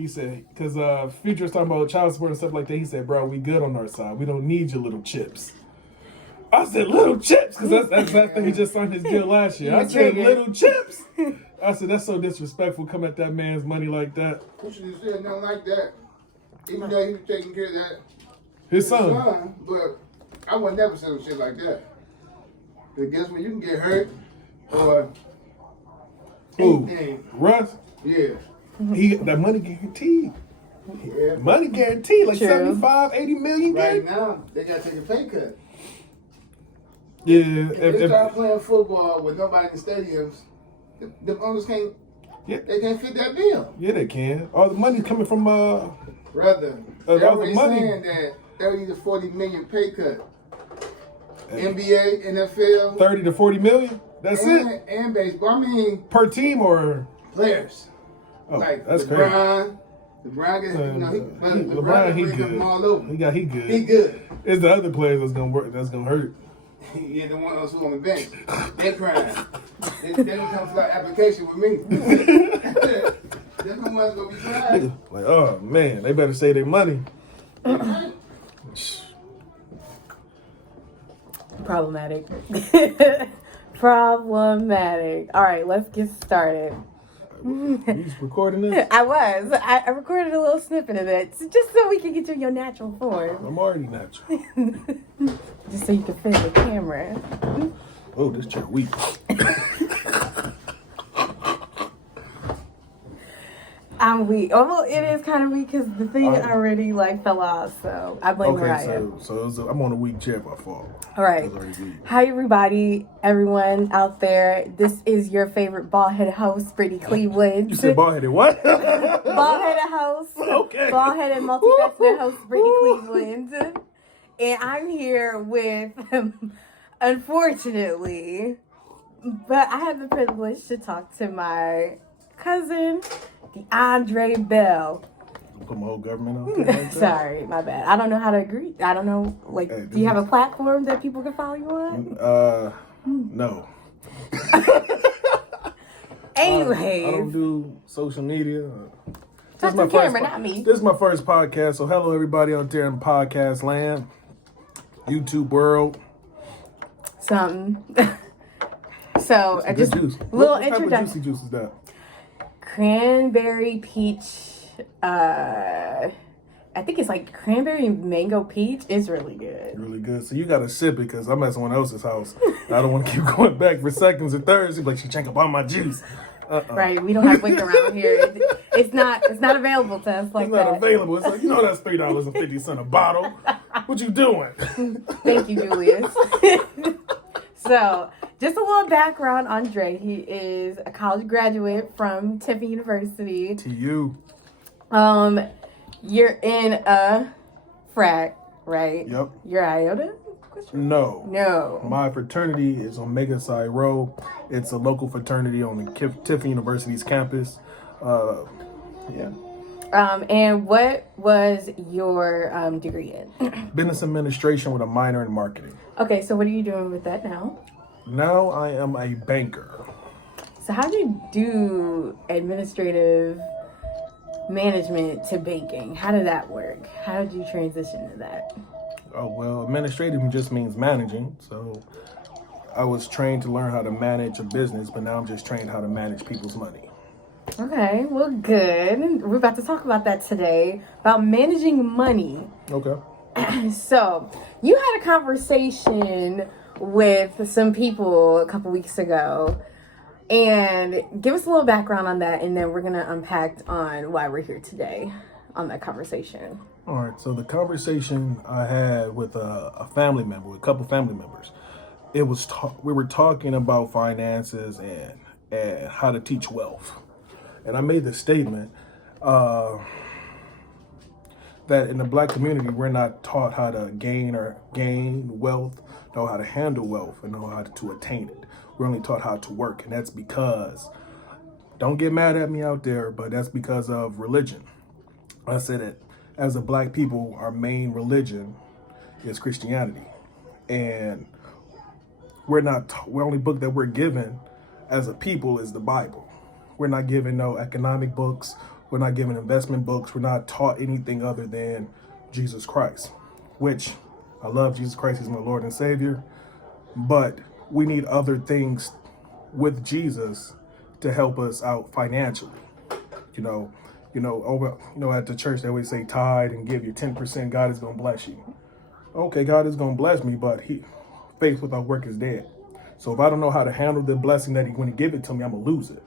He said, because Future was talking about child support and stuff like that. He said, bro, we good on our side. We don't need your little chips. I said, little chips, because that's after he just signed his deal last year. I said, little chips. I said, that's so disrespectful. Come at that man's money like that. You should have said nothing like that. Even though he was taking care of that. His son. But I would never say shit like that. Because guess what? You can get hurt or anything. Russ? Yeah. That money guaranteed. Yeah. Money guaranteed, like True. 75, 80 million. Right now, they got to take a pay cut. Yeah. If they start playing football with nobody in the stadiums, the owners can't. Yeah. They can't fit that bill. Yeah, they can. All the money coming from Brother, they're already saying that 30 to 40 million pay cut. NBA, NFL, 30 to 40 million. That's it. And baseball. I mean, Per team or players. oh, Like that's LeBron. LeBron, LeBron, he good. Them all over. He good. He good. It's the other players that's gonna work. That's gonna hurt. Yeah, the ones who on the bench. They're crying. They don't come for that application with me. They're the ones gonna be crying. Like, oh man, they better save their money. Problematic. Problematic. All right, let's get started. You recording this? I was. I recorded a little snippet of it just so we can get you in your natural form. I'm already natural. Just so you can fit the camera. Oh, this chair weak. I'm weak. Oh, well, it is kind of weak because the thing already fell off. So I blame Mariah. So I'm on a weak chair by fall. All right. Hi, everybody, everyone out there. This is your favorite bald-headed host, Brittany Cleveland. You said bald-headed what? Bald-headed host. Okay. Bald-headed, multifaceted host, Brittany Cleveland. And I'm here with, unfortunately, but I have the privilege to talk to my cousin, Deandre Bell. Put my whole government on there like that? Sorry, my bad. I don't know how to agree. I don't know, do you have a platform that people can follow you on? No. Anyways. I don't do social media. That's the camera, not me. This is my first podcast, so hello everybody out there in podcast land, YouTube world. Something. So, I just, juice. little What type of introduction. juicy juice is that? Cranberry peach, I think it's like cranberry mango peach. It's really good. Really good. So you got to sip it because I'm at someone else's house. I don't want to keep going back for seconds or thirds. She's like, she drank up all my juice. Right, we don't have wick around here. It's not available to us like that. It's not available. It's like, that's $3.50 a bottle. What you doing? Thank you, Julius. So, just a little background on Dre. He is a college graduate from Tiffin University. TU. You're in a frat, right? Yep. You're Iota? No. My fraternity is on Omega Psi Rho. It's a local fraternity on the Tiffin University's campus. Yeah. And what was your degree in? Business administration with a minor in marketing. Okay, so what are you doing with that now? Now I am a banker. So how do you do administrative management to banking? How did that work? How did you transition to that? Oh, well, administrative just means managing. So I was trained to learn how to manage a business, but now I'm just trained how to manage people's money. Okay, well, good. We're about to talk about that today, about managing money. Okay. So, you had a conversation with some people a couple weeks ago, and give us a little background on that, and then we're going to unpack on why we're here today on that conversation. All right, so the conversation I had with a family member, a couple family members, it was we were talking about finances and how to teach wealth. And I made the statement that in the Black community, we're not taught how to gain wealth, know how to handle wealth, and know how to attain it. We're only taught how to work. And that's because, don't get mad at me out there, but that's because of religion. I said that as a Black people, our main religion is Christianity. And we're only book that we're given as a people is the Bible. We're not given no economic books We're not given investment books. We're not taught anything other than Jesus Christ, which I love Jesus Christ. He's my Lord and Savior. But we need other things with Jesus to help us out financially. At the church they always say tithe and give your 10%. God is gonna bless you. Okay, God is gonna bless me, but faith without work is dead. So if I don't know how to handle the blessing that when He give it to me, I'm gonna lose it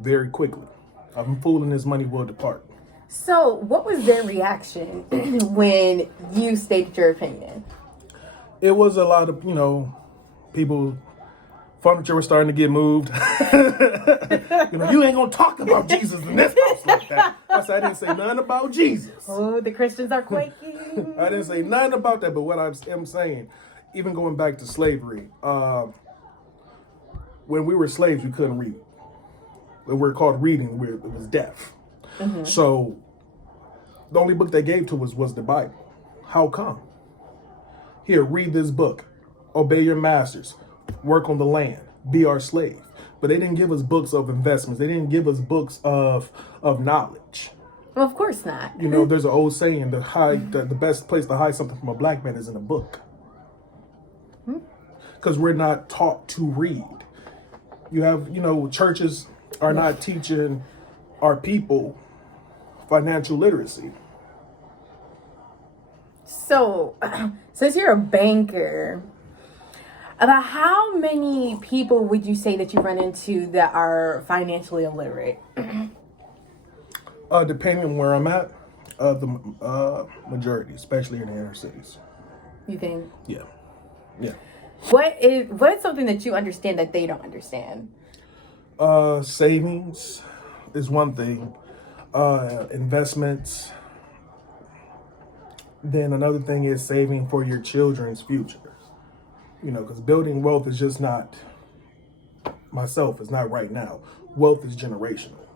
very quickly. I'm fooling His money will depart. So, what was their reaction when you stated your opinion? It was a lot of, people, furniture was starting to get moved. You ain't gonna talk about Jesus in this house like that. I said, I didn't say nothing about Jesus. Oh, the Christians are quaking. I didn't say nothing about that, but what I am saying, even going back to slavery, when we were slaves, we couldn't read. We were called reading, it was deaf. Mm-hmm. So the only book they gave to us was the Bible. How come? Here, read this book. Obey your masters. Work on the land. Be our slave. But they didn't give us books of investments. They didn't give us books of knowledge. Well, of course not. There's an old saying, the best place to hide something from a black man is in a book. Because we're not taught to read. You have, churches are not teaching our people financial literacy. So, since you're a banker, about how many people would you say that you run into that are financially illiterate? Depending on where I'm at, the majority, especially in the inner cities. You think? Yeah. What is something that you understand that they don't understand? Savings is one thing. Investments. Then another thing is saving for your children's future. Because building wealth is just not myself. It's not right now. Wealth is generational.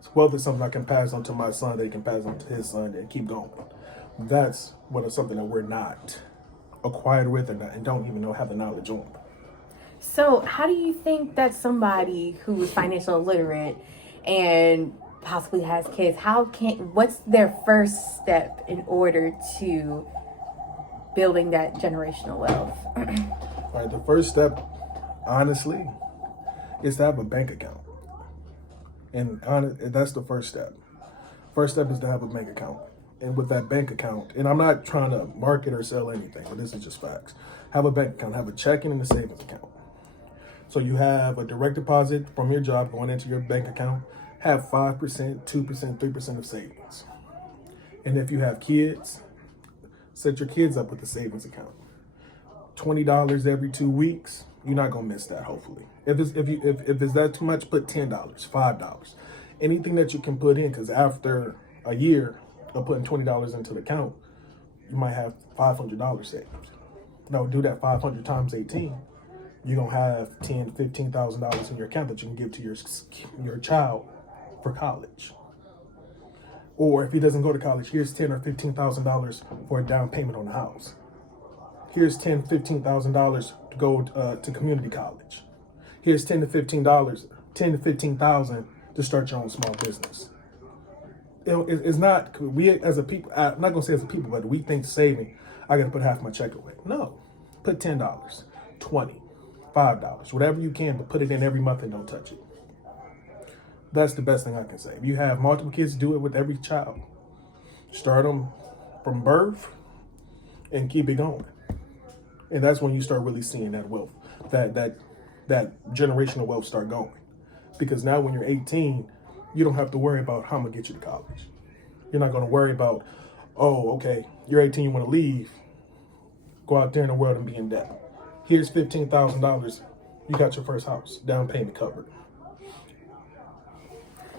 So wealth is something I can pass on to my son. They can pass on to his son and keep going. That's something that we're not acquired with and don't even have the knowledge on. So how do you think that somebody who is financially illiterate and possibly has kids, what's their first step in order to building that generational wealth? All right, the first step, honestly, is to have a bank account. And that's the first step. First step is to have a bank account. And with that bank account, and I'm not trying to market or sell anything, but this is just facts. Have a bank account, have a checking and a savings account. So you have a direct deposit from your job going into your bank account, have 5%, 2%, 3% of savings. And if you have kids, set your kids up with a savings account. $20 every 2 weeks, you're not gonna miss that, hopefully. If it's that too much, put $10, $5. Anything that you can put in, because after a year of putting $20 into the account, you might have $500 saved. Now do that 500 times 18. You're gonna have $10,000 to $15,000 in your account that you can give to your child for college. Or if he doesn't go to college, here's $10,000 or $15,000 for a down payment on the house. Here's $10,000 to $15,000 to go to community college. Here's $10,000 to $15,000 to start your own small business. It's not, we as a people, I'm not gonna say as a people, but we think saving, I gotta put half my check away. No, put $10, $20, $5, whatever you can, but put it in every month and don't touch it. That's the best thing I can say. If you have multiple kids, do it with every child. Start them from birth and keep it going. And that's when you start really seeing that wealth, that generational wealth start going. Because now when you're 18, you don't have to worry about how I'm gonna get you to college. You're not gonna worry about, oh, okay, you're 18, you wanna leave, go out there in the world and be in debt. Here's $15,000, you got your first house, down payment covered.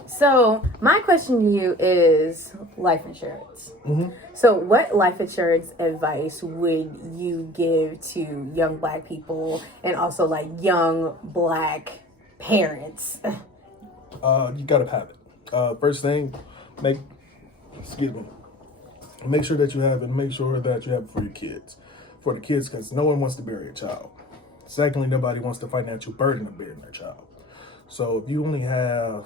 So my question to you is life insurance. Mm-hmm. So what life insurance advice would you give to young Black people and also like young Black parents? You gotta have it. First thing, make sure that you have it. Make sure that you have it for your kids. For the kids, because no one wants to bury a child. Secondly, nobody wants the financial burden of burying their child. So if you only have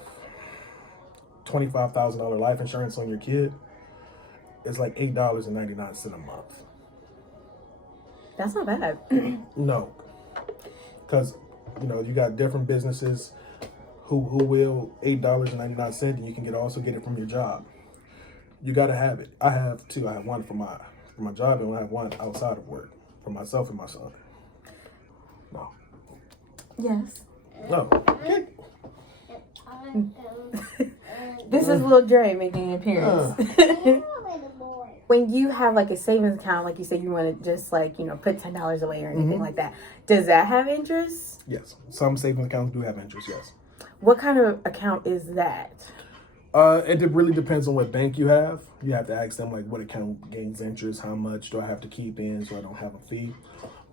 $25,000 life insurance on your kid, it's like $8.99 a month. That's not bad. No, because you got different businesses who will $8.99, and you can also get it from your job. You got to have it. I have two. I have one for my job, and I have one outside of work for myself and my son. No. Yes. No. This is Lil Dre making an appearance. When you have like a savings account, like you said, you want to just like, put $10 away or anything like that. Does that have interest? Yes. Some savings accounts do have interest, yes. What kind of account is that? It really depends on what bank you have. You have to ask them like what account gains interest, how much do I have to keep in so I don't have a fee.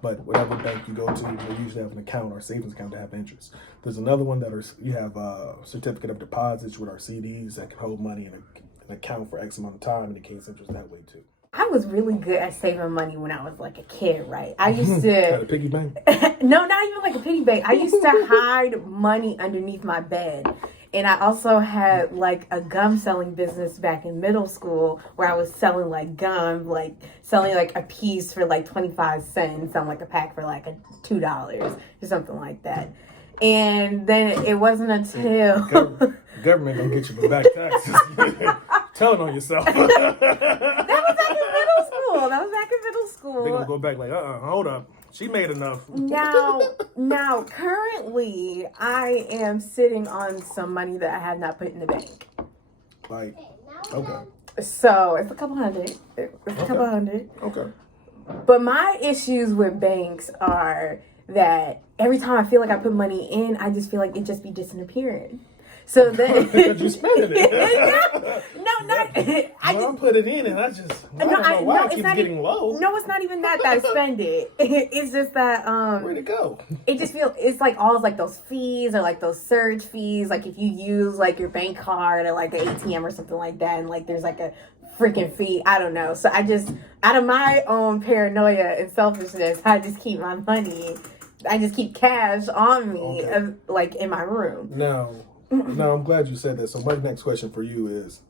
But whatever bank you go to, they usually have an account or savings account to have interest. There's another one you have a certificate of deposits with our CDs that can hold money in an account for X amount of time, and it gains interest that way too. I was really good at saving money when I was like a kid, right? I used to... Had a piggy bank? No, not even like a piggy bank. I used to hide money underneath my bed. And I also had like a gum selling business back in middle school where I was selling like gum, like selling like a piece for like 25 cents, selling like a pack for like $2 or something like that. And then it wasn't until... Government gonna get you for back taxes. Telling on yourself. That was back in middle school. They're gonna go back like, hold up. She made enough. Now, currently, I am sitting on some money that I have not put in the bank. Like, okay. So, it's a couple hundred. Okay. But my issues with banks are that every time I feel like I put money in, I just feel like it just be disappearing. So then because you spending it. I put it in and I don't know why it keeps getting low. No, it's not even that I spend it. It's just that where'd it go? It just feels it's like all like those fees or like those surge fees. Like if you use like your bank card or like an ATM or something like that, and like there's like a freaking fee. I don't know. So I just out of my own paranoia and selfishness, I just keep my money. I just keep cash on me, like in my room. Now, I'm glad you said that. So my next question for you is,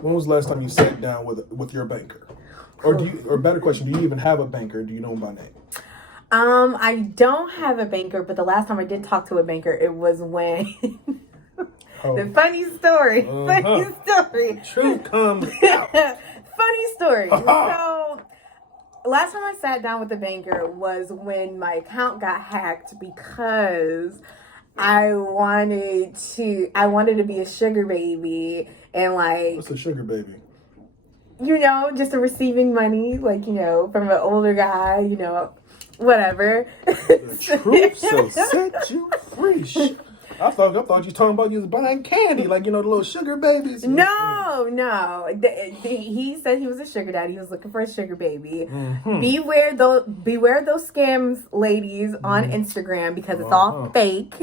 when was the last time you sat down with your banker? Or better question, do you even have a banker? Do you know him by name? I don't have a banker, but the last time I did talk to a banker, it was when the funny story. Truth comes out. Funny story. So last time I sat down with the banker was when my account got hacked because I wanted to be a sugar baby and like... What's a sugar baby? Just receiving money, like, from an older guy, whatever. The truth shall set you free. I thought you were talking about you was buying candy, like, the little sugar babies. No. He said he was a sugar daddy. He was looking for a sugar baby. Mm-hmm. Beware those scams, ladies, on Instagram, because it's all fake.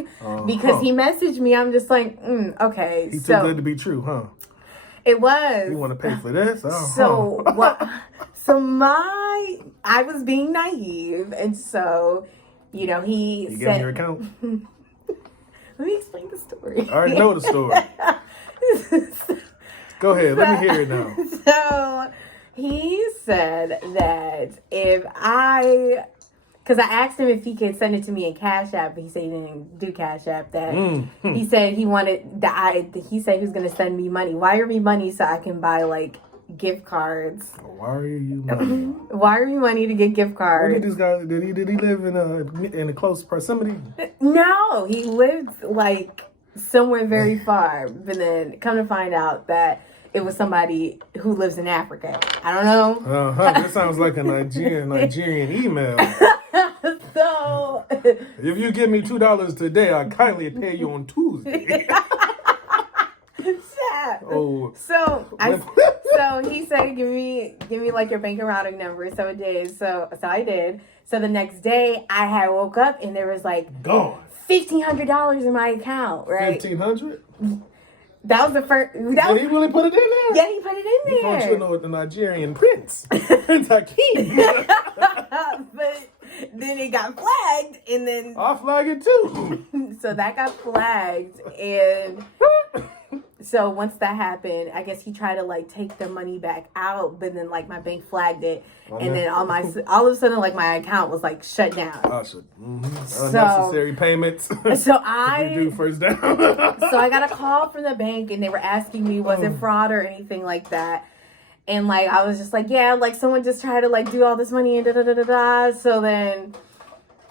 Because he messaged me, I'm just like, okay. He's too good to be true, huh? It was. You want to pay for this? So what? I was being naive, and so, he said, gave me your account. Let me explain the story. I already know the story. Go ahead. Let me hear it now. So he said that because I asked him if he could send it to me in Cash App, but he said he didn't do Cash App. He said he wanted he said he was going to send me money, wire me money so I can buy like gift cards. Wire you money? Wire me money to get gift cards. What did this guy? Did he live in a close proximity? No, he lived like somewhere very far. But then come to find out that it was somebody who lives in Africa. I don't know. That sounds like a Nigerian email. So if you give me $2 today, I'll kindly pay you on Tuesday. Oh. So he said, give me like your bank routing number. So it did. So I did. So the next day I had woke up and there was like gone $1,500 in my account. Right? $1,500. That was the first. Did he really put it in there? Yeah, he put it in there. Don't you know the Nigerian prince? Prince Hakeem. But then it got flagged, and then I'll flag it too. So that got flagged, and So once that happened, I guess he tried to like take the money back out, but then like my bank flagged it, and then all of a sudden like my account was like shut down. Unnecessary payments. So I do first down. So I got a call from the bank, and they were asking me, was it fraud or anything like that? And like I was just like, yeah, like someone just tried to like do all this money and da da da da da. So then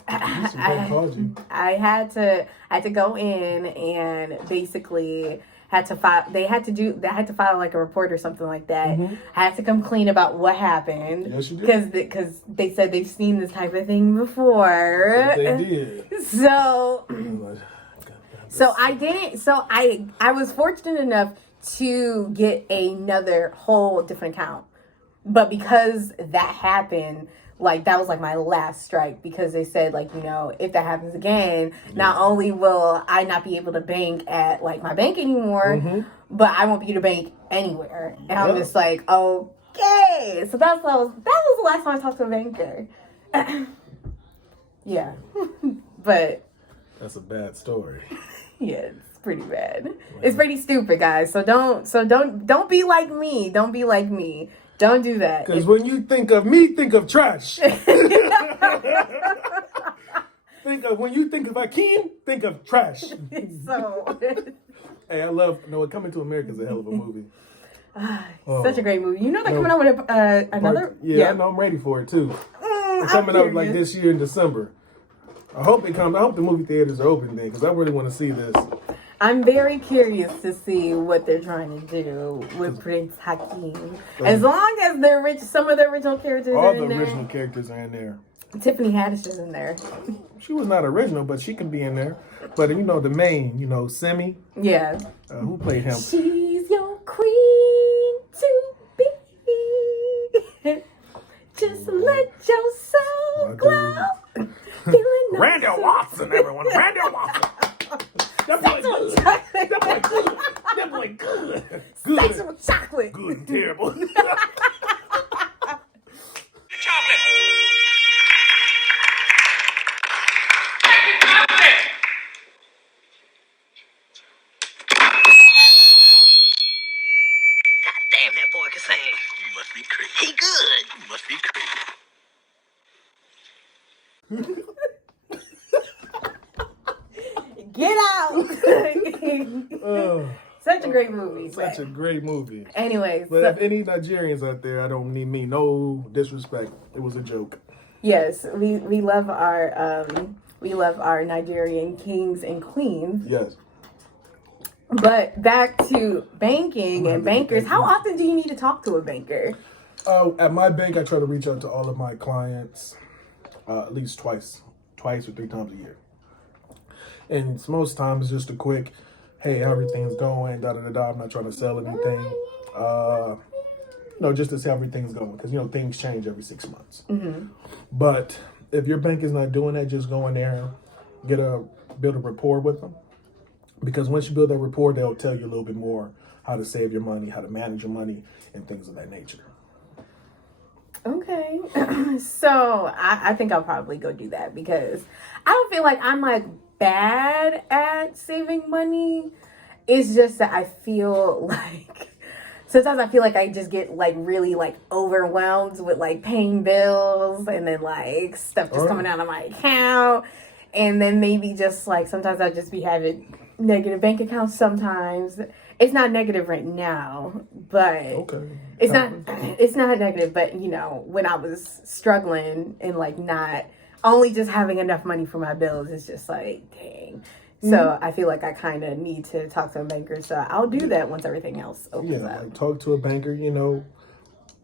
I had to go in and basically had to file. They had to file like a report or something like that. I had to come clean about what happened. Yes, you did. Because they said they've seen this type of thing before. They did. So I didn't. So I was fortunate enough to get another whole different account, but because that happened, like that was like my last strike, because they said like, you know, if that happens again, not only will I not be able to bank at like my bank anymore, but I won't be able to bank anywhere. And I'm just like, okay. So that was the last time I talked to a banker. Yeah. But that's a bad story. Yeah, it's pretty bad. It's pretty stupid, guys. So don't be like me. Don't be like me. Don't do that. Because when you think of me, think of trash. When you think of Akeem, think of trash. So hey, I love Coming to America is a hell of a movie. Such a great movie. You know they're coming out with another. I know, I'm ready for it too. They're coming out like this year in December. I hope the movie theaters are open then, because I really want to see this. I'm very curious to see what they're trying to do with Prince Hakeem. As long as some of the original characters are in there. All the original characters are in there. Tiffany Haddish is in there. She was not original, but she can be in there. But the main, Simi. Yeah. Who played him? She's your queen to be. Just let your soul glow. Randall Watson, everyone. Randall Watson. That boy good. Good. Sexual chocolate. Good and terrible. Chocolate. God damn, that boy can sing. You must be crazy. He good. You must be crazy. Get out. Such a great movie. Such a great movie. Anyways. But if any Nigerians out there, I don't mean no disrespect. It was a joke. Yes, we love our Nigerian kings and queens. Yes. But back to banking and bankers. How often do you need to talk to a banker? At my bank, I try to reach out to all of my clients at least twice or 3 times a year. And most times it's just a quick, hey, how everything's going, da-da-da-da. I'm not trying to sell anything. Just to see how everything's going. Because, things change every 6 months. But if your bank is not doing that, just go in there, build a rapport with them. Because once you build that rapport, they'll tell you a little bit more how to save your money, how to manage your money, and things of that nature. Okay. So I think I'll probably go do that, because I don't feel like I'm like bad at saving money. It's just that I feel like sometimes I feel like I just get like really like overwhelmed with like paying bills, and then like stuff just coming out of my account, and then maybe just like sometimes I'll just be having negative bank accounts sometimes. It's not negative right now, but it's not negative, but when I was struggling and like not only just having enough money for my bills, it's just like, dang. So I feel like I kind of need to talk to a banker. So I'll do that once everything else opens up. Like talk to a banker,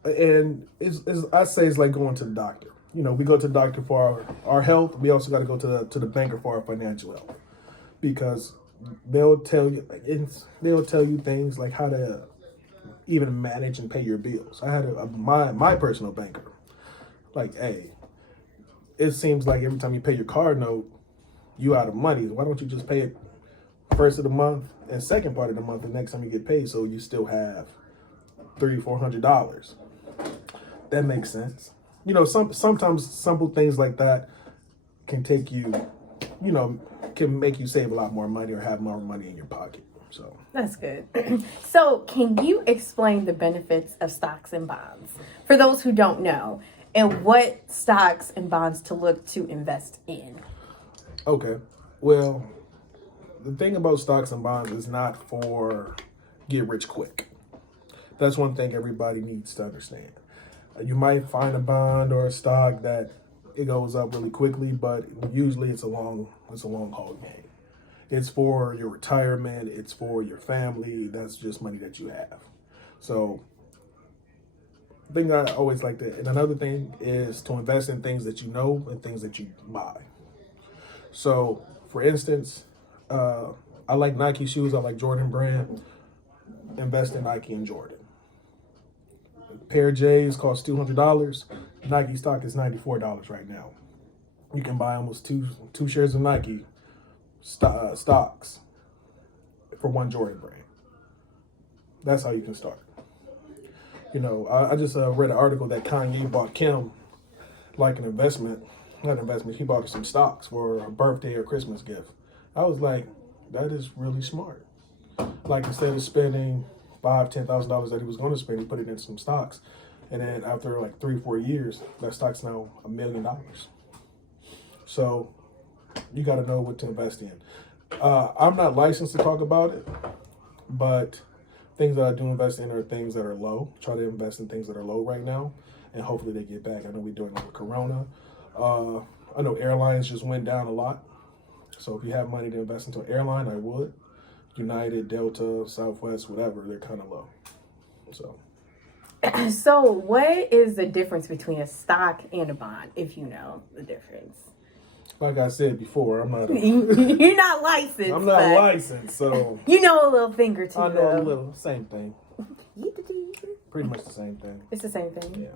and I say it's like going to the doctor. We go to the doctor for our health. We also got to go to the banker for our financial health, because they'll tell you things like how to even manage and pay your bills. I had my personal banker. Like, hey, it seems like every time you pay your card note, you out of money. Why don't you just pay it first of the month and second part of the month the next time you get paid, so you still have $300-400? That makes sense. Sometimes simple things like that can take you you know, can make you save a lot more money or have more money in your pocket. So That's good. So can you explain the benefits of stocks and bonds for those who don't know, and what stocks and bonds to look to invest in? okay, well, the thing about stocks and bonds is not for get rich quick. That's one thing everybody needs to understand. You might find a bond or a stock that it goes up really quickly, but usually it's a long haul game. It's for your retirement, it's for your family, that's just money that you have. So the thing I always like to, and another thing is to invest in things that you know and things that you buy. So for instance, I like Nike shoes, I like Jordan brand, invest in Nike and Jordan. A pair of J's costs $200. Nike stock is $94 right now. You can buy almost two shares of Nike stocks for one Jordan brand. That's how you can start. You know, I just read an article that Kanye bought Kim like an investment, not investment. He bought her some stocks for a birthday or Christmas gift. I was like, that is really smart. Like instead of spending $5,000-$10,000 that he was going to spend, he put it in some stocks, and then after like 3-4 years, that stock's now $1 million. So you got to know what to invest in. I'm not licensed to talk about it, but things that I do invest in are things that are low. Try to invest in things that are low right now, and hopefully they get back. I know we're doing it with Corona. I know airlines just went down a lot. So if you have money to invest into an airline, I would. United, Delta, Southwest, whatever, they're kind of low. So. So what is the difference between a stock and a bond, if you know the difference? Like I said before, I'm not. You're not licensed. I'm not licensed, so you know a little thing or two. I know a little. Same thing. Pretty much the same thing. It's the same thing. Yeah.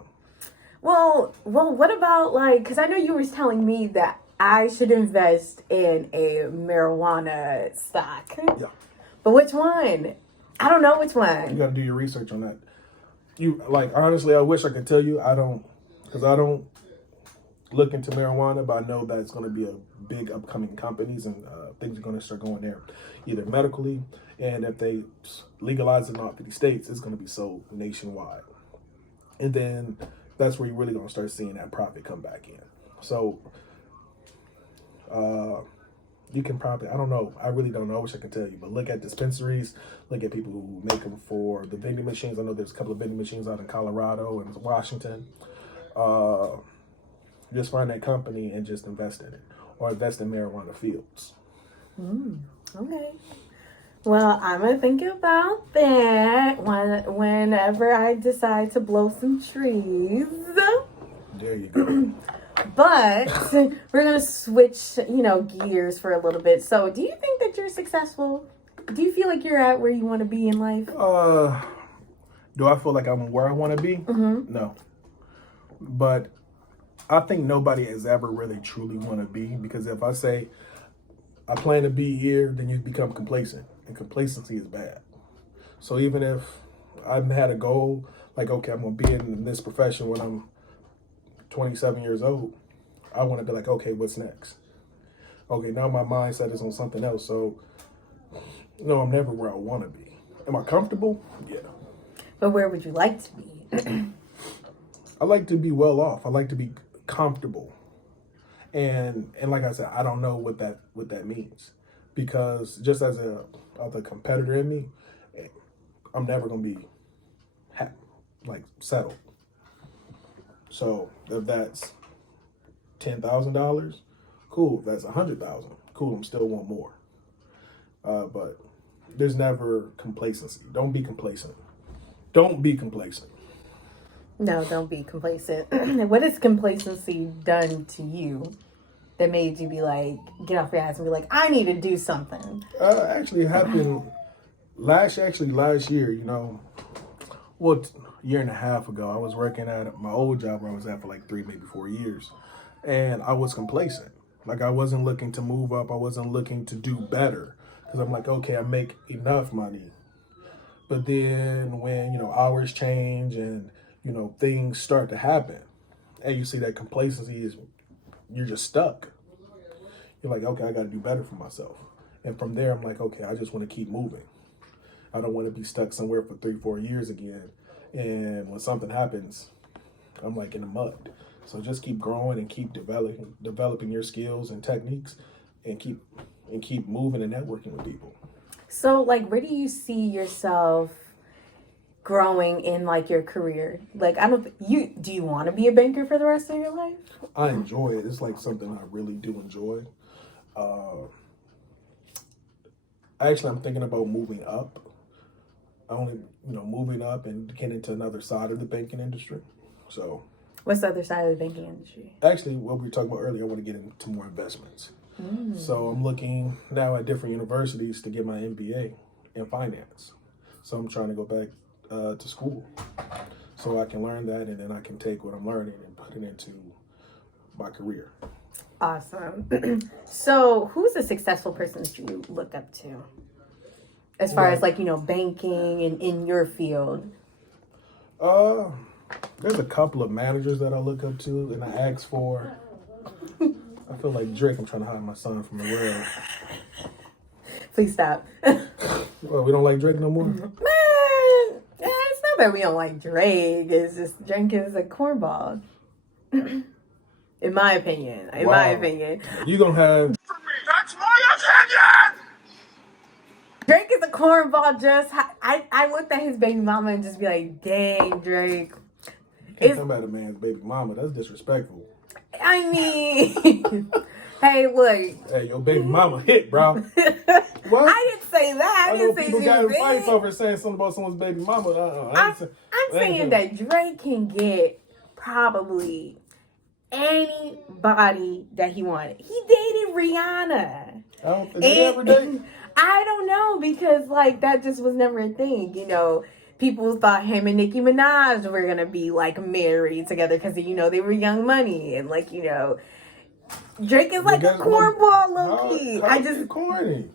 Well, what about like? Because I know you were telling me that I should invest in a marijuana stock. Yeah. But which one? I don't know which You one. got to do your research on that. You like honestly, I wish I could tell you. I don't, because I don't look into marijuana, but I know that it's going to be a big upcoming companies and things are going to start going there, either medically, and if they legalize it in all 50 states, it's going to be sold nationwide. And then that's where you're really going to start seeing that profit come back in. So you can probably, I don't know, I really don't know, I wish I could tell you, but look at dispensaries, look at people who make them for the vending machines. I know there's a couple of vending machines out in Colorado and Washington. Just find that company and just invest in it, or invest in marijuana fields. Okay. Well, I'm gonna think about that whenever I decide to blow some trees. There you go. But we're gonna switch, gears for a little bit. So, do you think that you're successful? Do you feel like you're at where you want to be in life? Do I feel like I'm where I want to be? Mm-hmm. No. But I think nobody has ever really truly want to be, because if I say I plan to be here, then you become complacent, and complacency is bad. So even if I've had a goal, like, okay, I'm going to be in this profession when I'm 27 years old, I want to be like, okay, what's next? Okay, now my mindset is on something else. So, no, I'm never where I want to be. Am I comfortable? Yeah. But where would you like to be? I like to be well off. I like to be comfortable. And like I said, I don't know what that means, because just as a competitor in me, I'm never going to be settled. So if that's $10,000, cool. If that's $100,000, cool. I'm still want more. But there's never complacency. Don't be complacent. Don't be complacent. No, don't be complacent. What has complacency done to you that made you be like, get off your ass and be like, I need to do something? Actually, it happened last year, a year and a half ago. I was working at my old job where I was at for like 3, maybe 4 years. And I was complacent. Like, I wasn't looking to move up. I wasn't looking to do better. Because I'm like, okay, I make enough money. But then when, hours change and, things start to happen, and you see that complacency is, you're just stuck. you're like, okay, I got to do better for myself. And from there, I'm like, okay, I just want to keep moving. I don't want to be stuck somewhere for 3-4 years again. And when something happens, I'm like in the mud. So just keep growing and keep developing your skills and techniques, and keep moving and networking with people. So, like, where do you see yourself growing in, like, your career? Like, do you want to be a banker for the rest of your life? I enjoy it. It's like something I really do enjoy. Actually, I'm thinking about moving up. Moving up and getting into another side of the banking industry. So, what's the other side of the banking industry? Actually, what we were talking about earlier, I want to get into more investments. So I'm looking now at different universities to get my MBA in finance. So I'm trying to go back to school so I can learn that, and then I can take what I'm learning and put it into my career. Awesome. So who's a successful person that you look up to? As far as, like, banking and in your field? There's a couple of managers that I look up to and I ask for. I feel like Drake, I'm trying to hide my son from the world. Please stop. Well, we don't like Drake no more? Man, it's not that we don't like Drake. It's just Drake is a cornball. In my opinion. You gonna have... That's my opinion! Drake is a cornball. I looked at his baby mama and just be like, dang, Drake. You can't come at a man's baby mama. That's disrespectful. I mean, hey, look. Hey, your baby mama hit, bro. What? I didn't say that. I didn't say people she got was in fights big. over saying something about someone's baby mama. I'm saying that Drake can get probably anybody that he wanted. He dated Rihanna. I don't think he ever did. I don't know, because, like, that just was never a thing, People thought him and Nicki Minaj were going to be, like, married together because, they were Young Money. And, like, Drake is like a cornball, low-key. Corny.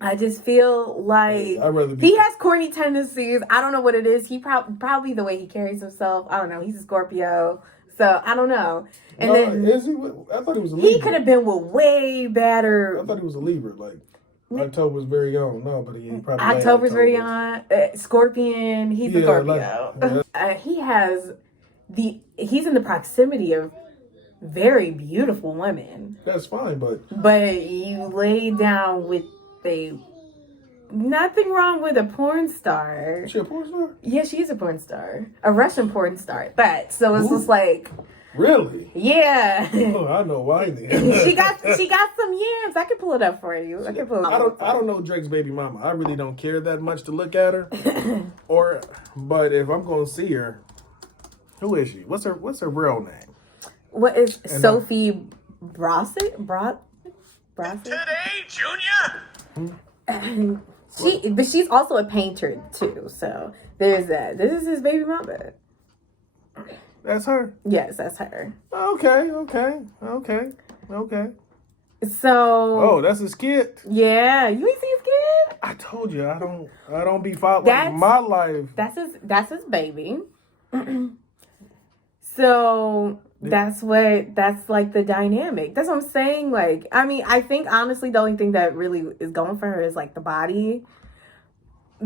I just feel like he has corny tendencies. I don't know what it is. He probably the way he carries himself. I don't know. He's a Scorpio. So, I don't know. And then is he? I thought he was a Libra. He could have been with way better. I thought he was a Libra, like... October's very young. No, but he probably... October's very young. Scorpion. He's a Scorpio. He's in the proximity of very beautiful women. That's fine, but you lay down with nothing wrong with a porn star. Is she a porn star? Yeah, she's a porn star. A Russian porn star. So it's just like... Really? Yeah. Oh, I know why then. she got some yams. I can pull it up for you. I don't know Drake's baby mama. I really don't care that much to look at her. But if I'm gonna see her, who is she? What's her real name? What is Sophie Brossett? Today, Junior. But she's also a painter too. So there's that. This is his baby mama. That's her? Yes, that's her. Okay. So... Oh, that's his kid? Yeah. You ain't see his kid? I told you, I don't be following my life. That's his baby. So, that's like the dynamic. That's what I'm saying. Like, I mean, I think honestly the only thing that really is going for her is like the body.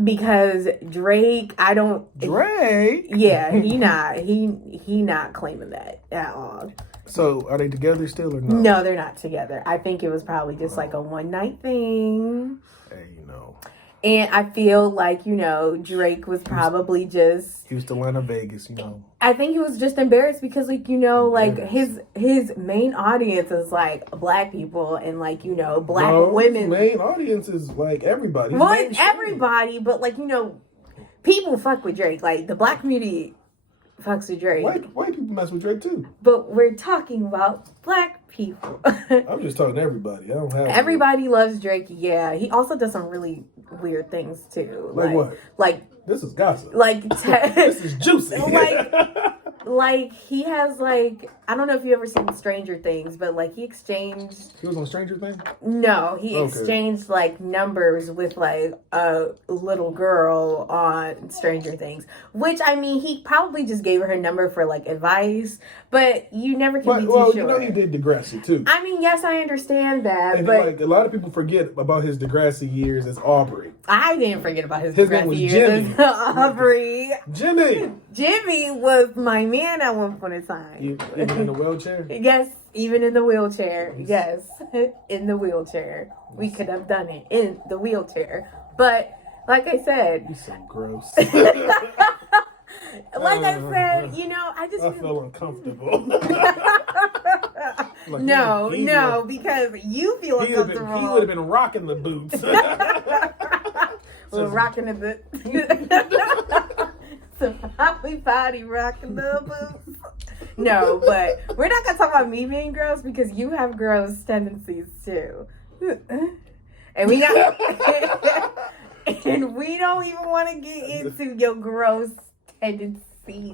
Because Drake, Drake? Yeah, he not claiming that at all. So are they together still or no? No, they're not together. I think it was probably just like a one night thing. Hey, And I feel like, Drake was probably just... Houston, Atlanta, Vegas, I think he was just embarrassed because, like, like, his main audience is, like, black people and, like, black women. His main audience is, like, everybody. Well, it's everybody, but, like, people fuck with Drake. Like, the black community fucks with Drake. White people mess with Drake, too. But we're talking about black people. I'm just talking to everybody. I don't have... Everybody loves Drake, yeah. He also does some really weird things, too. Like what? Like... This is gossip. Like... This is juicy. like he has like I don't know if you ever seen Stranger Things, but like he exchanged. He was on Stranger Things? No, he exchanged like numbers with like a little girl on Stranger Things. Which I mean, he probably just gave her number for like advice, but you never can be too sure. You know he did Degrassi too. I mean, yes, I understand that, and but like a lot of people forget about his Degrassi years as Aubrey. I didn't forget about his name Degrassi was years Jimmy. as Aubrey. Jimmy was my man at one point in time. Even in the wheelchair? Yes, even in the wheelchair. Yes, in the wheelchair. We could have done it in the wheelchair. But, like I said... You're so gross. like I said, you know, I feel uncomfortable. Like no, because you feel uncomfortable. He would have been rocking the boots. We're rocking the boots. So probably body rocking the boots. No, but we're not gonna talk about me being gross because you have gross tendencies too, and we got, and we don't even want to get into your gross tendencies.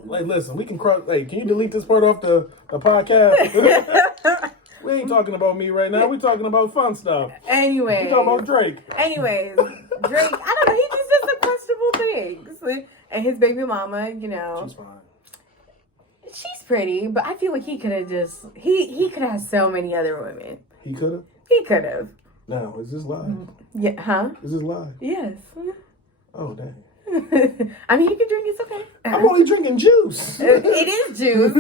Like, listen, we can cross. Hey, can you delete this part off the podcast? We ain't talking about me right now. We talking about fun stuff. Anyway, we talking about Drake. Anyways, Drake. I don't know. He just does some questionable things, and his baby mama, you know, she's fine. She's pretty, but I feel like he could have just he could have had so many other women. He could have. He could have. Now, is this live? Yeah, huh? Is this live? Yes. Oh, dang. I mean, you can drink. It's okay. I'm only drinking juice. It is juice.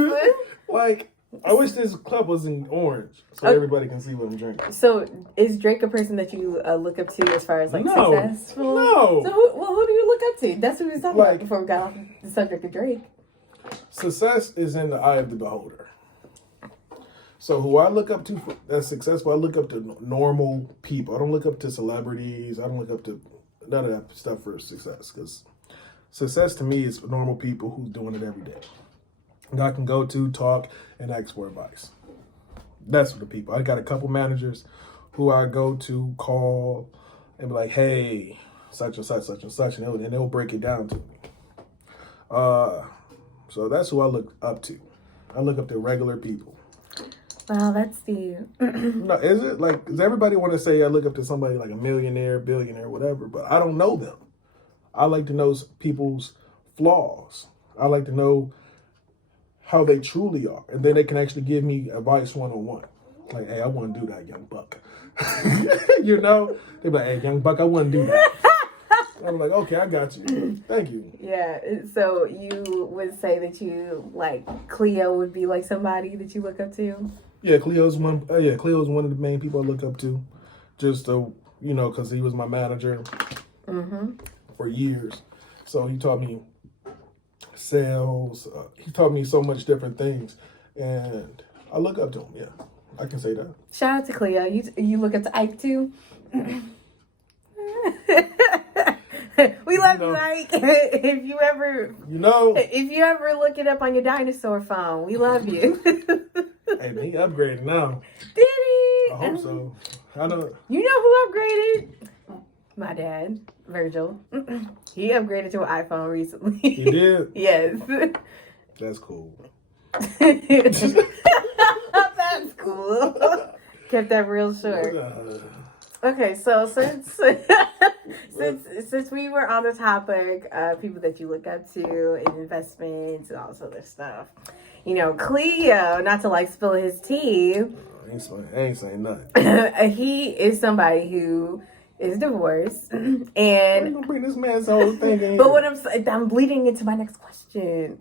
Like, I wish this cup was in orange so everybody can see what I'm drinking. So, is Drake a person that you look up to as far as like successful? No. So, who do you look up to? That's what we was talking about before we got off the subject of Drake. Success is in the eye of the beholder. So who I look up to that's successful, I look up to normal people. I don't look up to celebrities. I don't look up to none of that stuff for success. Because success to me is normal people who's doing it every day. And I can go to, talk, and ask for advice. That's for the people. I got a couple managers who I go to, call, and be like, hey, such and such, such and such, and they'll break it down to me. So that's who I look up to. I look up to regular people. Wow, that's deep. No, is it? Like, does everybody want to say I look up to somebody like a millionaire, billionaire, whatever, but I don't know them. I like to know people's flaws. I like to know how they truly are. And then they can actually give me advice one-on-one. Like, hey, I wouldn't do that, young buck. You know? They're like, hey, young buck, I wouldn't do that. I'm like, okay, I got you. Thank you. Yeah, so you would say that you, like, Cleo would be like somebody that you look up to? Yeah, Cleo's one of the main people I look up to. Just, because he was my manager for years. So he taught me sales. He taught me so much different things. And I look up to him, yeah. I can say that. Shout out to Cleo. You look up to Ike, too? We love you, Ike. If you ever look it up on your dinosaur phone, we love you. Hey, he upgraded now. Did he? I hope so. I know. You know who upgraded? My dad, Virgil. He upgraded to an iPhone recently. He did? Yes. That's cool. That's cool. Kept that real short. Okay, so since we were on the topic of people that you look up to in investments and all this other stuff, Cleo, not to like spill his tea. I ain't saying nothing. He is somebody who is divorced, and I'm gonna bring this man's whole thing in. But what I'm bleeding into my next question.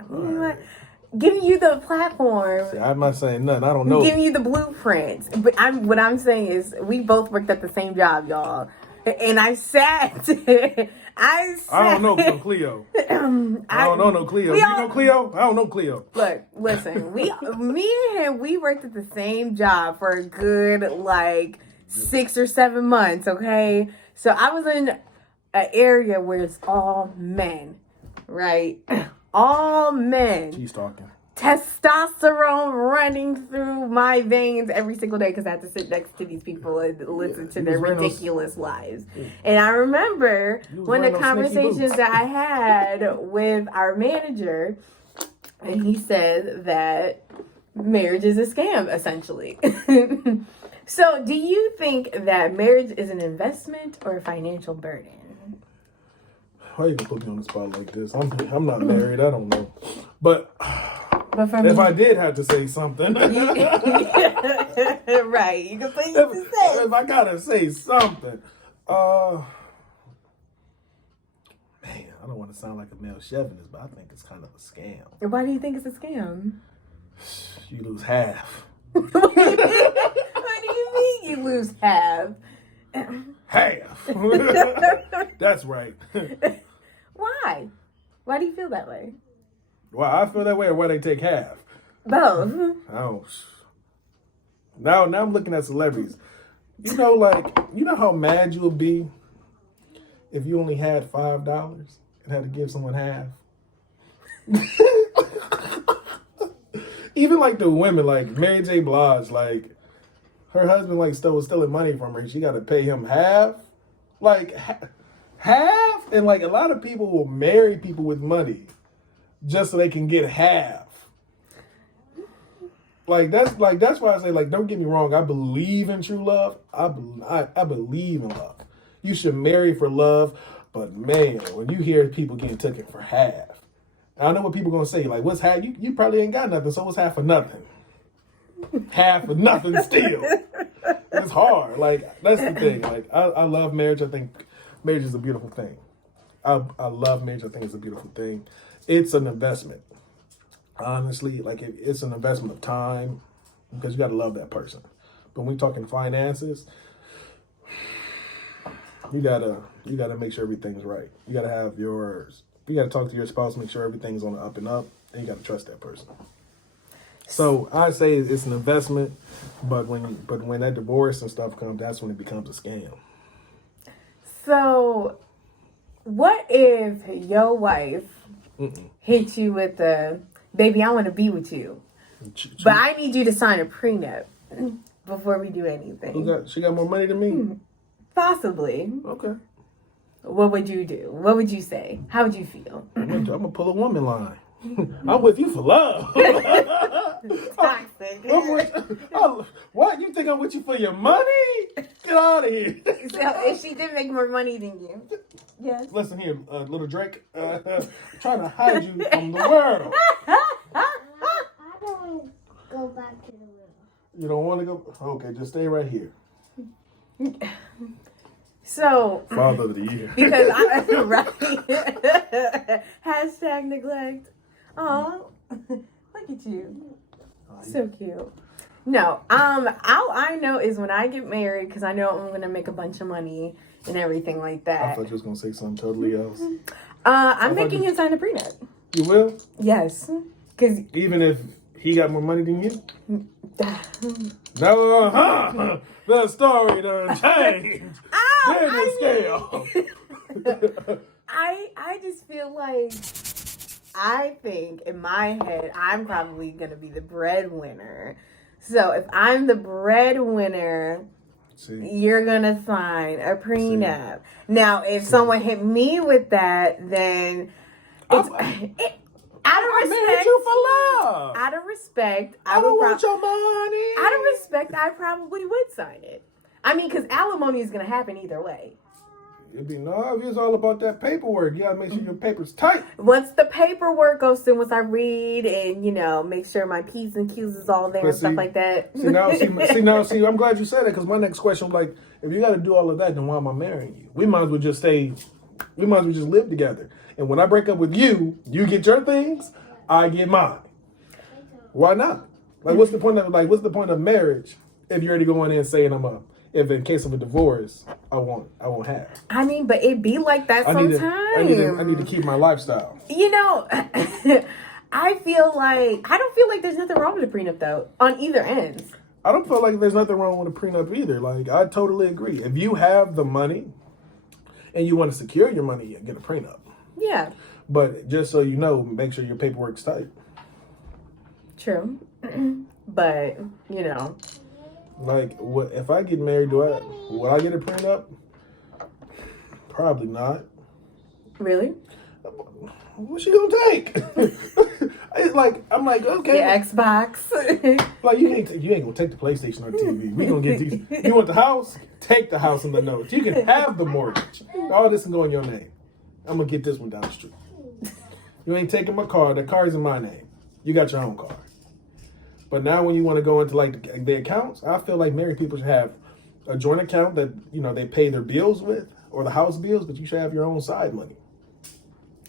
Giving you the platform. See, I'm not saying nothing. I don't know. Giving you the blueprints. But what I'm saying is we both worked at the same job, y'all. And I sat. I don't know Cleo. I don't know no Cleo. You know Cleo? I don't know Cleo. Look, listen. Me and him, we worked at the same job for a good 6 or 7 months, okay? So I was in an area where it's all men, right? All men. She's talking. Testosterone running through my veins every single day because I have to sit next to these people and listen to their ridiculous lives. And I remember one of the conversations that I had with our manager, And he said that marriage is a scam, essentially. So, do you think that marriage is an investment or a financial burden? Why you gonna put me on the spot like this? I'm not married. I don't know. But for if me, I did have to say something, right? You can put you to say. if I gotta say something, man, I don't want to sound like a male chauvinist, but I think it's kind of a scam. Why do you think it's a scam? You lose half. What do you mean you lose half? Half. That's right. Why? Why do you feel that way? Why I feel that way, or why they take half? Both. Oh, now I'm looking at celebrities. You know how mad you would be if you only had $5 and had to give someone half. Even like the women, like Mary J. Blige, like her husband was stealing money from her. She got to pay him half, like half, and like a lot of people will marry people with money just so they can get half. That's why I say, like, don't get me wrong. I believe in true love. I believe in love. You should marry for love, but man, when you hear people getting taken for half, I know what people gonna say. Like, what's half? You probably ain't got nothing, so what's half of nothing? Half of nothing still. It's hard. Like, that's the thing. Like, I love marriage. I think marriage is a beautiful thing. I love marriage. I think it's a beautiful thing. It's an investment. Honestly, like it's an investment of time because you got to love that person. But when we're talking finances, you gotta make sure everything's right. You gotta talk to your spouse, make sure everything's on the up and up, and you gotta trust that person. So I say it's an investment, but when that divorce and stuff comes, that's when it becomes a scam. So, what if your wife hit you with the, baby, I want to be with you, but I need you to sign a prenup before we do anything? She got more money than me? Possibly. Okay. What would you do? What would you say? How would you feel? I'm gonna pull a woman line. I'm with you for love. Toxic. What? You think I'm with you for your money? Get out of here. So if she did make more money than you, yes. Listen here, little Drake. Trying to hide you from the world. I don't want to go back to the room. You don't want to go? Okay, just stay right here. So Father of the year. because right. Hashtag neglect. Oh, look at you. So cute. No, all I know is when I get married, because I know I'm gonna make a bunch of money and everything like that. I thought you was gonna say something totally else. I'm making him sign a prenup. You will? Yes, because Even if he got more money than you? No, the story done changed. I just feel like I think in my head I'm probably gonna be the breadwinner. So if I'm the breadwinner, you're gonna sign a prenup. Now, if someone hit me with that, then it's out of respect. You for love. Out of respect, I don't want your money. Out of respect, I probably would sign it. I mean, because alimony is gonna happen either way. It'd be it's all about that paperwork. You gotta make sure your paper's tight. Once the paperwork goes through, once I read and make sure my P's and Q's is all there and stuff like that. See, I'm glad you said that because my next question was like, if you got to do all of that, then why am I marrying you? We might as well just live together. And when I break up with you, you get your things, I get mine. Why not? Like, what's the point of marriage if you're already going in saying if in case of a divorce, I won't have. I mean, but it be like that sometimes. I need to keep my lifestyle. I don't feel like there's nothing wrong with a prenup though, on either ends. I don't feel like there's nothing wrong with a prenup either. Like, I totally agree. If you have the money and you want to secure your money, get a prenup. Yeah. But just so you know, make sure your paperwork's tight. True. But, Like, if I get married, will I get a prenup? Probably not. Really? What's she gonna take? It's like, I'm like, okay. The Xbox. Like, you ain't gonna take the PlayStation or TV. We gonna get these. You want the house? Take the house and the notes. You can have the mortgage. All this can go in your name. I'm gonna get this one down the street. You ain't taking my car. The car's in my name. You got your own car. But now when you want to go into like the accounts, I feel like married people should have a joint account that, you know, they pay their bills with, or the house bills, but you should have your own side money.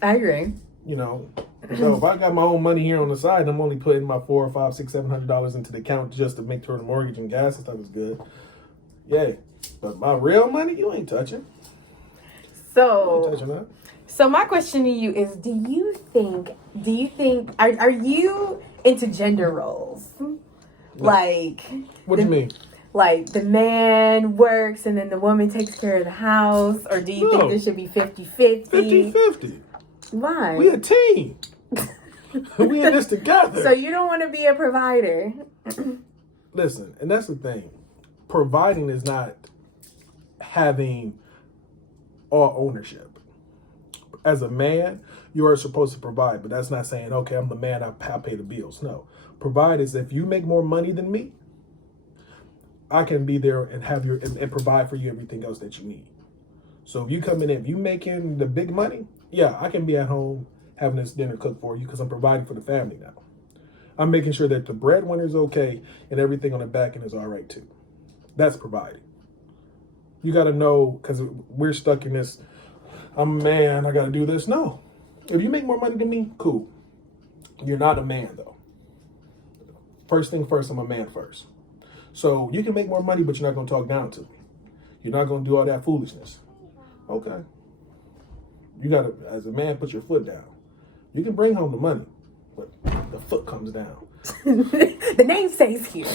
I agree. You know, so if I got my own money here on the side, I'm only putting my $400 or $500, $600, $700 into the account just to make sure the mortgage and gas and stuff is good. Yay. But my real money, you ain't touching. So, You ain't touching that. So my question to you is, do you think, are you into gender roles? Like, What do you mean? Like the man works and then the woman takes care of the house? Or do you think No. this should be 50-50? 50-50. Why? We a team. We in this together. So you don't want to be a provider? Listen, and that's the thing. Providing is not having all ownership. As a man, you are supposed to provide, but that's not saying, okay, I'm the man, I pay the bills. No. Provide is if you make more money than me, I can be there and have your and provide for you everything else that you need. So if you come in, if you making the big money, yeah, I can be at home having this dinner cooked for you because I'm providing for the family now. I'm making sure that the breadwinner is okay and everything on the back end is all right too. That's providing. You got to know, because we're stuck in this, I'm a man, I got to do this. No. If you make more money than me, cool. You're not a man, though. First thing first, I'm a man first. So you can make more money, but you're not going to talk down to me. You're not going to do all that foolishness. Okay. You got to, as a man, put your foot down. You can bring home the money, but the foot comes down. The name stays here.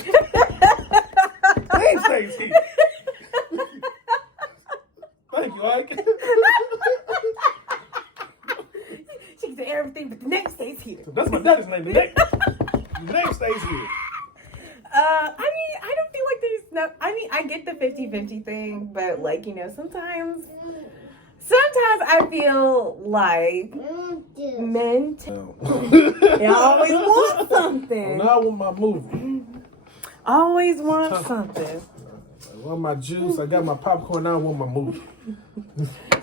Name stays here. Thank you, Ike. She can do everything, but the name stays here. That's my daddy's name. The name stays here. I don't feel like there's no, I get the 50-50 thing, but like, you know, sometimes I feel like men, they always want something. Now I want my movie. Always want something. I want my juice. I got my popcorn. Now I want my movie.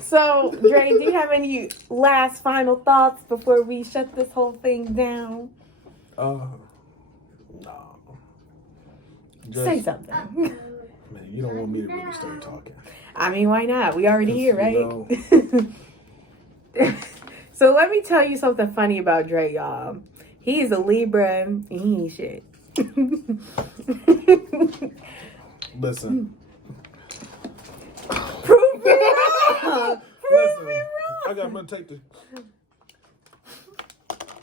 So, Dre, do you have any last final thoughts before we shut this whole thing down? No. Say something. Man, you don't want me to really start talking. I mean, why not? We already here, right? You know, So let me tell you something funny about Dre, y'all. He's a Libra and he ain't shit. listen. Prove me wrong. Prove me wrong. I got to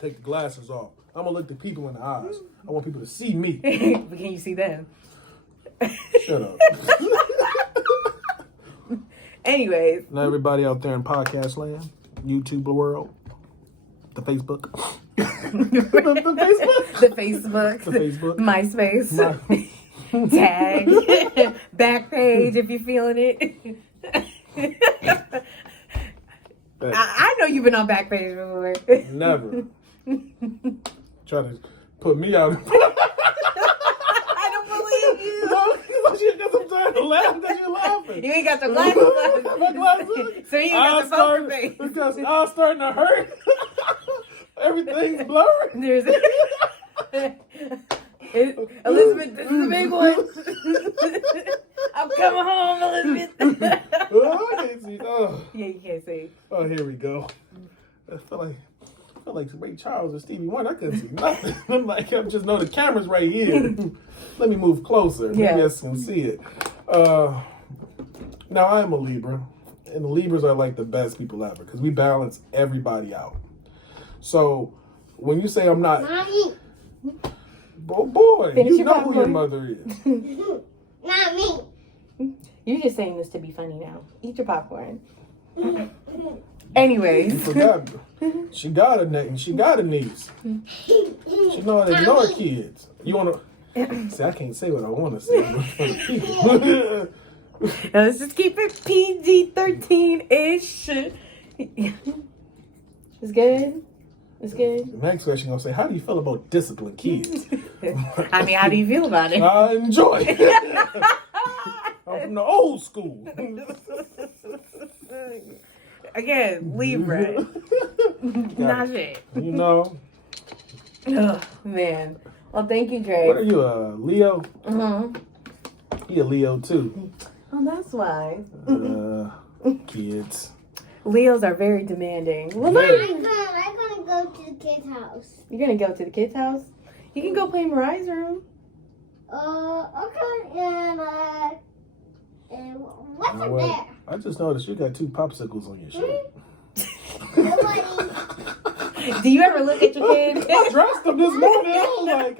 take the glasses off. I'm gonna look the people in the eyes. I want people to see me. But can you see them? Shut up. Anyways. Now everybody out there in podcast land, YouTube world, the Facebook. the Facebook. The Facebook. The Facebook. MySpace. Tag. Backpage if you're feeling it. I know you've been on Backpage before. Never. Try to put me out. I don't believe you. Because I'm trying to laugh because you're laughing. You ain't got your glasses on. My glasses. So you ain't got the poker face. Because I'm starting to hurt. Everything's blurry. There's Elizabeth, this is a big one. I'm coming home, Elizabeth. Oh, I can't see. Oh. Yeah, you can't see. Oh, here we go. I feel like Ray Charles and Stevie Wonder. I couldn't see nothing. I'm like, I just know the camera's right here. Let me move closer. Maybe I can see it. Now, I am a Libra, and the Libras are like the best people ever because we balance everybody out. So, when you say I'm not... Mommy. Oh, boy, Finish you your know who your popcorn. mother is. Not me. You're just saying this to be funny now. Eat your popcorn. Anyways. You forgot. She got a neck and she got a niece. She know how to ignore kids. You want to... See, I can't say what I want to say in front of people. Now let's just keep it PG-13-ish. It's good? It's good. The next question gonna say, how do you feel about disciplined kids? I mean, how do you feel about it? I enjoy it. I'm from the old school. Again, Libra. Not shit. You know. Oh, man. Well, thank you, Drake. What are you, Leo? Mm-hmm. He a Leo too. Oh, that's why. Kids. Leos are very demanding. Well, I'm gonna go to the kid's house. you're gonna go to the kid's house? You can go play in Mariah's room. Okay, and what's up Well, there? I just noticed you got 2 popsicles on your shirt. Nobody. Do you ever look at your kid? I dressed them this morning.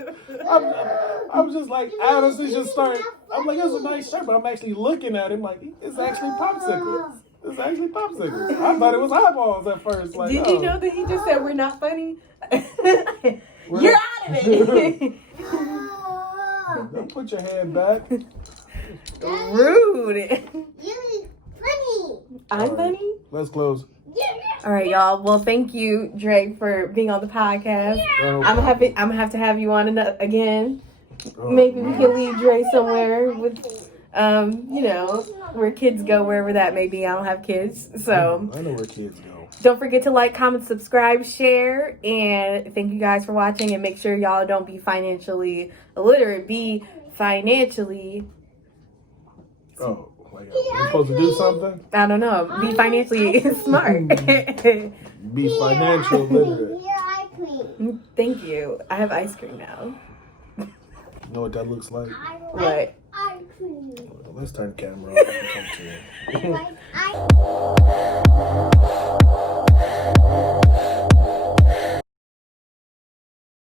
I was just like, honestly, just started. I'm like, it's a nice shirt, but I'm actually looking at him like, it's actually popsicles. It's actually popsicles. I thought it was eyeballs at first. Like, Did you know that he just said we're not funny? You're out of it. Don't put your hand back. Rude. You're funny. I'm funny. Let's close. All right, y'all. Well, thank you, Drake, for being on the podcast. I'm gonna have to have you on again. Maybe we can leave Drake somewhere with, you know, where kids go, wherever that may be. I don't have kids, so I know where kids go. don't forget to like, comment, subscribe, share, and thank you guys for watching. And make sure y'all don't be financially illiterate. Be financially. Oh, like, we're supposed to do something? I don't know. Be financially smart. Be financial literate. Your eye cream. Thank you. I have ice cream now. You know what that looks like? I What? like eye cream. Let's turn the camera off and come to it. I like eye